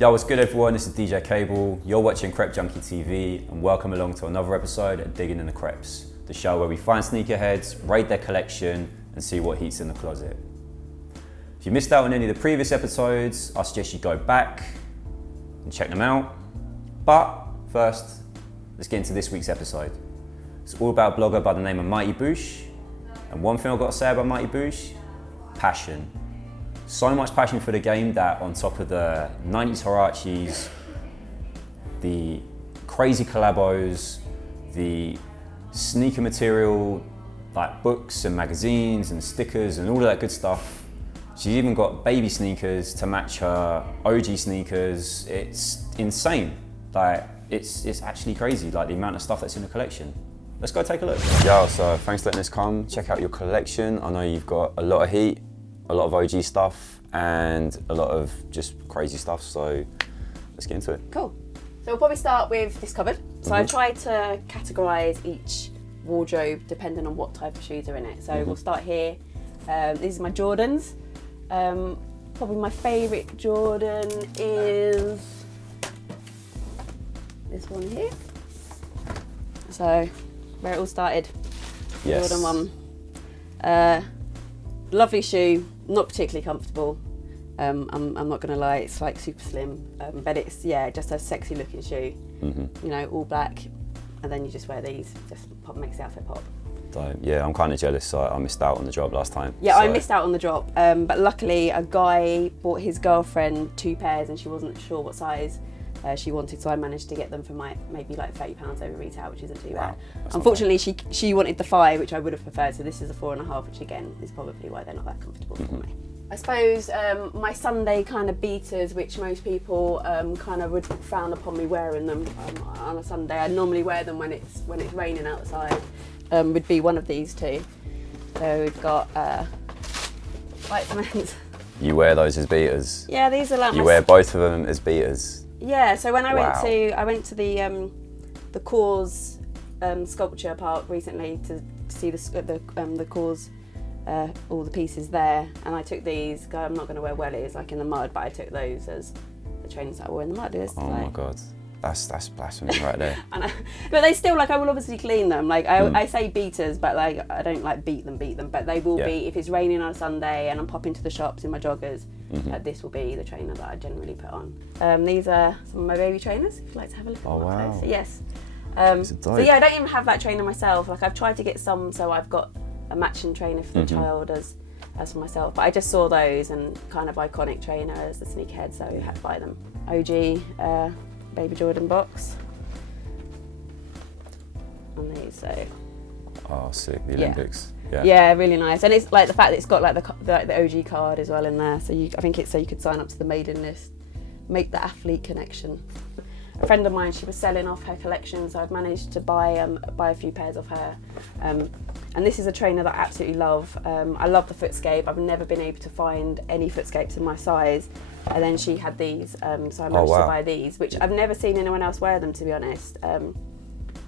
Yo, what's good everyone? This is DJ Cable. You're watching CrepjunkieTV and welcome along to another episode of Digging in the Creps, the show where we find sneakerheads, rate their collection and see what heats in the closet. If you missed out on any of the previous episodes, I suggest you go back and check them out. But first, let's get into this week's episode. It's all about a blogger by the name of Mighty Bouche. And one thing I've got to say about Mighty Bouche, passion. So much passion for the game that on top of the Nike Huaraches, the crazy collabos, the sneaker material, like books and magazines and stickers and all of that good stuff. She's even got baby sneakers to match her OG sneakers. It's insane. Like, it's actually crazy, like the amount of stuff that's in the collection. Let's go take a look. Yo, so thanks for letting us come. Check out your collection. I know you've got a lot of heat, a lot of OG stuff, and a lot of just crazy stuff, so let's get into it. Cool. So we'll probably start with this cupboard. So I tried to categorise each wardrobe depending on what type of shoes are in it. So we'll start here. These are my Jordans. Probably my favourite Jordan is this one here. So where it all started, Yes. Jordan 1. Lovely shoe, not particularly comfortable. I'm not gonna lie, it's like super slim, but it's just a sexy looking shoe. You know, all black, and then you just wear these, just makes the outfit pop. So, yeah, I'm kind of jealous. So I missed out on the drop last time. Yeah, so. I missed out on the drop, but luckily a guy bought his girlfriend 2 pairs, and she wasn't sure what size she wanted, so I managed to get them for maybe like £30 over retail, which isn't too bad. Unfortunately, she wanted the 5, which I would have preferred, so this is a 4.5, which again is probably why they're not that comfortable for me. I suppose my Sunday kind of beaters, which most people kind of would frown upon me wearing them on a Sunday. I normally wear them when it's raining outside. Would be one of these two. So we've got white cements. You wear those as beaters? Yeah, these are like You wear both of them as beaters? Yeah, so when I went to the Cause sculpture park recently to see the Cause all the pieces there, and I took these. I'm not going to wear wellies like in the mud, but I took those as the trainers that I wore in the mud. Oh my god, that's blasphemy right there. But they still, like, I will obviously clean them. Like I say beaters, but like I don't like beat them. But they will be, if it's raining on a Sunday and I'm popping to the shops in my joggers. This will be the trainer that I generally put on. These are some of my baby trainers, if you'd like to have a look at them up close. Yes. So yeah, I don't even have that trainer myself. Like, I've tried to get some, so I've got a matching trainer for the child as for myself. But I just saw those and kind of iconic trainer as the sneakerhead, so I had to buy them. OG Baby Jordan box. And these, so. Oh, sick, the Olympics. Yeah, really nice, and it's like the fact that it's got like the OG card as well in there. So I think it's so you could sign up to the mailing list, make the athlete connection. A friend of mine, she was selling off her collection, so I've managed to buy a few pairs of her. And this is a trainer that I absolutely love. I love the Footscape. I've never been able to find any Footscapes in my size, and then she had these, so I managed to buy these, which I've never seen anyone else wear them, to be honest.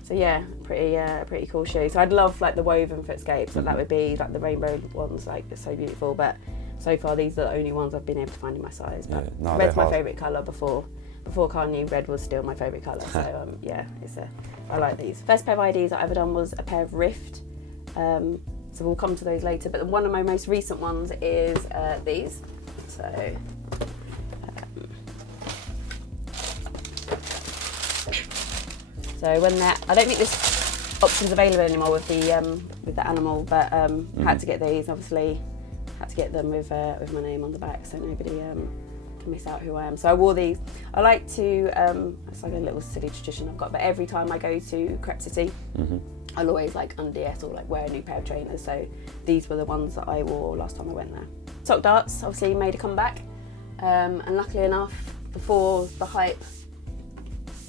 So yeah, pretty cool shoe. So I'd love like the woven Footscapes, that would be like the rainbow ones, like they're so beautiful. But so far these are the only ones I've been able to find in my size. But red's my favourite colour. Before Carl knew red was still my favourite colour. So yeah, I like these. First pair of IDs I've ever done was a pair of Rift. So we'll come to those later. But one of my most recent ones is these. So when I don't think this option's available anymore with the animal, but had to get these. Obviously, had to get them with my name on the back, so nobody can miss out who I am. So I wore these. I like to. It's like a little silly tradition I've got, but every time I go to Crep City, I'll always like undiet or like wear a new pair of trainers. So these were the ones that I wore last time I went there. Sock darts obviously made a comeback, and luckily enough, before the hype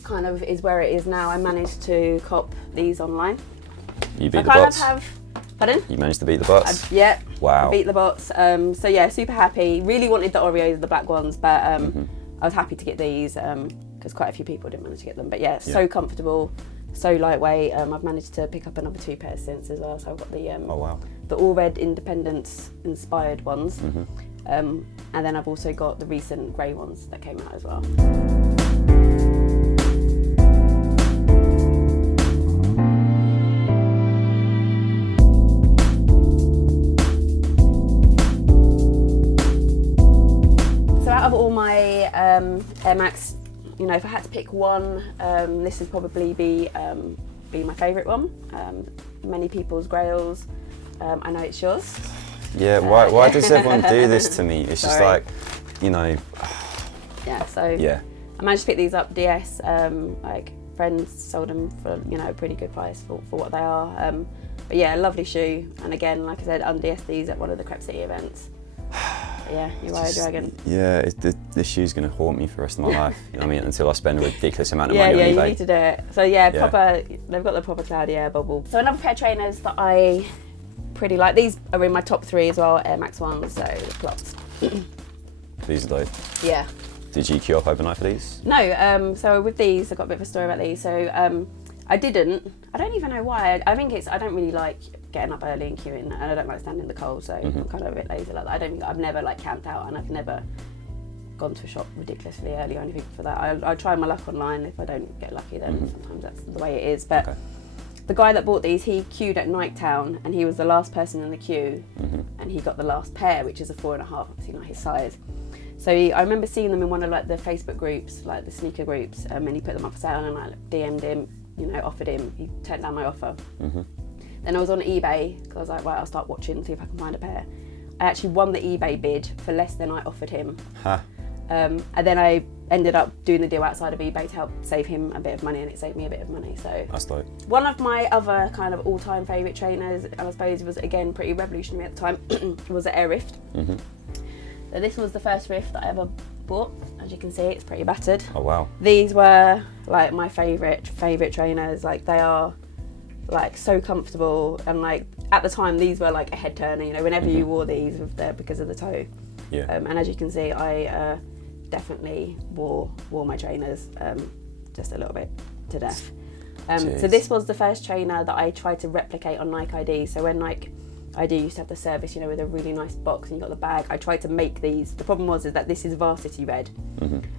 kind of is where it is now, I managed to cop these online. You beat the bots? Pardon? You managed to beat the bots? Yeah. Wow. I beat the bots. So yeah, super happy. Really wanted the Oreos, the black ones, but I was happy to get these because quite a few people didn't manage to get them. But yeah, so comfortable, so lightweight. I've managed to pick up another 2 pairs since as well. So I've got the All Red Independence inspired ones. And then I've also got the recent grey ones that came out as well. So out of all my Air Max, you know, if I had to pick one, this would probably be my favourite one. Many people's grails. I know it's yours. Yeah, why does everyone do this to me? It's just like, you know. Yeah, so yeah. I managed to pick these up DS. Like friends sold them for, you know, a pretty good price for what they are. But yeah, lovely shoe. And again, like I said, un-DS'd these at one of the Crep City events. Yeah, you are a dragon. Yeah, this shoe's going to haunt me for the rest of my life. You know what I mean? Until I spend a ridiculous amount of money on eBay. Yeah, you need to do it. So yeah, they've got the proper cloudy air bubble. So another pair of trainers that I pretty like. These are in my top 3 as well, Air Max ones, so the clocks. These are those? Yeah. Did you queue up overnight for these? No, so with these, I've got a bit of a story about these. So I didn't. I don't even know why. I think I don't really like getting up early and queuing, and I don't like standing in the cold, so I'm kind of a bit lazy like that. I've never like camped out, and I've never gone to a shop ridiculously early or anything for that. I try my luck online. If I don't get lucky, then sometimes that's the way it is. But the guy that bought these, he queued at Nike Town, and he was the last person in the queue, and he got the last pair, which is a 4.5, obviously not his size. So I remember seeing them in one of like the Facebook groups, like the sneaker groups, and he put them up for sale, and I DM'd him, you know, offered him. He turned down my offer. Then I was on eBay, because I was like, right, I'll start watching and see if I can find a pair. I actually won the eBay bid for less than I offered him. And then I ended up doing the deal outside of eBay to help save him a bit of money, and it saved me a bit of money. So that's dope. One of my other kind of all-time favourite trainers, and I suppose it was again pretty revolutionary at the time, was the Air Rift. So this was the first Rift that I ever bought. As you can see, it's pretty battered. Oh wow. These were like my favourite trainers. Like they are like so comfortable, and like at the time these were like a head turner, you know, whenever you wore these because of the toe. Yeah. And as you can see, I definitely wore my trainers just a little bit to death. So this was the first trainer that I tried to replicate on Nike ID. So when Nike ID used to have the service, you know, with a really nice box and you got the bag, I tried to make these. The problem was is that this is varsity red,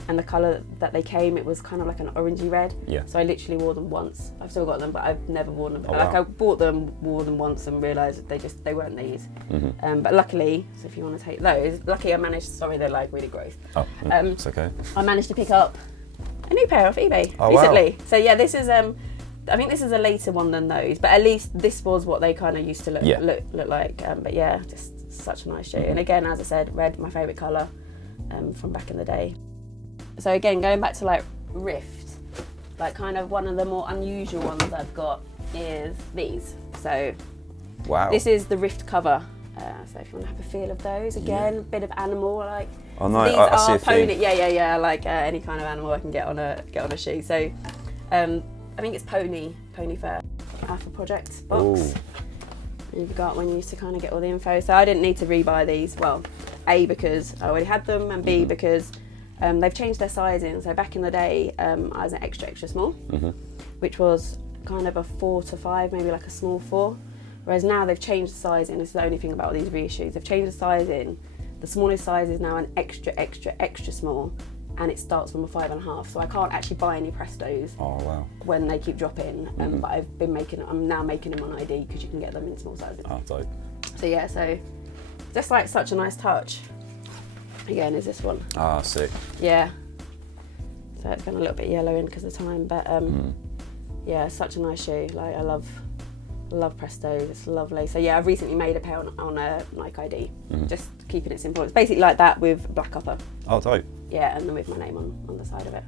and the colour that they came, it was kind of like an orangey red. Yeah. So I literally wore them once. I've still got them, but I've never worn them. Oh, like wow. I bought them, wore them once, and realised that they weren't these. But luckily, so if you want to take those, luckily I managed. Sorry, they're like really gross. Oh, it's okay. I managed to pick up a new pair off eBay Wow. recently. So yeah, this is I think this is a later one than those, but at least this was what they kind of used to look like. But yeah, just such a nice shoe. And again, as I said, red, my favourite colour from back in the day. So again, going back to like Rift, like kind of one of the more unusual ones I've got is these. So wow. This is the Rift cover. So if you want to have a feel of those, again, bit of animal like. Oh no, these I see are a thing. pony. Yeah. Like any kind of animal I can get on a shoe. So. I think it's pony fur. Alpha Project box. Ooh. You've got when you used to kind of get all the info. So I didn't need to rebuy these. Well, A, because I already had them, and B, because they've changed their sizing. So back in the day, I was an extra small, which was kind of a 4 to 5, maybe like a small 4. Whereas now they've changed the sizing. This is the only thing about these reissues. They've changed the sizing. The smallest size is now an extra small. And it starts from a 5.5, so I can't actually buy any Prestos. Oh wow. When they keep dropping, but I'm now making them on ID because you can get them in small sizes. Oh, dope. So yeah, so just like such a nice touch. Again, is this one? Ah, sick. Yeah. So it's gone a little bit yellow in because of time, but yeah, such a nice shoe. Like I love Prestos. It's lovely. So yeah, I've recently made a pair on a Nike ID, just keeping it simple. It's basically like that with black upper. Oh, dope. Yeah, and then with my name on the side of it.